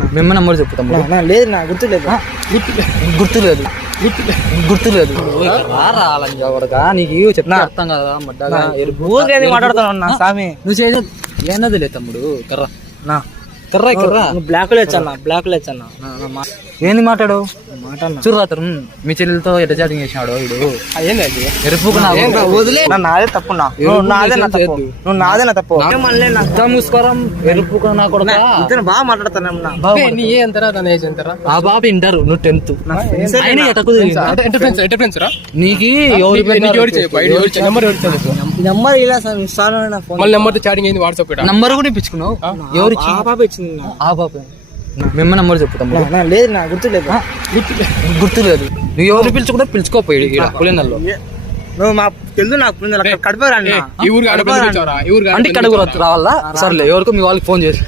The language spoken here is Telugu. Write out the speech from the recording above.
మేము నెంబర్ చెప్పు తమ్ముడు. లేదు నా గుర్తులేదు. గుర్తులేదు గుర్తులేదు రాలంగా నీకు చెప్తా అర్థం కదా మడ్డగా ఊరికేది మాట్లాడుతున్నా స్వామి. నువ్వు చేయదు ఏనది లేదు తమ్ముడు. కర్రా నా కర్రా కర్రా బ్లాక్ లేచన్నా బ్లాక్ లేచన్నా ఏంది మాట్లాడు మాట్లాడినా చూడు అతను మీ చెల్లెలతో ఎట్ట చాటింగ్ చేసినాడు వీడు. ఏంది ఎరుపుకు వదిలే నాదే తప్పు. నాదే నా తప్పు. నువ్వు నాదే నా తప్పు. ముస్కరం ఎరుపుకు నా కొడుక ఇతను బాగా మాట్లాడుతున్నా. ఆ బాబు ఇంటారు నువ్వు 10th ఆయన ఎటకు నీకు నెంబర్ ఇలా సార్ ఇస్తాను నా ఫోన్ నెంబర్ చాటింగ్ అయింది వాట్సాప్ నంబర్ కూడా ఇప్పించుకున్నావు. ఎవరు ఆ పాప ఇచ్చింది. ఆ బాబు మేము నెంబర్ చెప్పు తమ్ముడు. లేదు నా గుర్తులేదు. గుర్తులేదు నువ్వు ఎవరు పిలుచుకుంటే పిలుచుకోపోయి పులినల్లో నువ్వు మా తెలుసు నాకు కడిపే ఈ ఊరు అంటే కడుగు రావాలా. సర్లే ఎవరికో మీ వాళ్ళకి ఫోన్ చేసి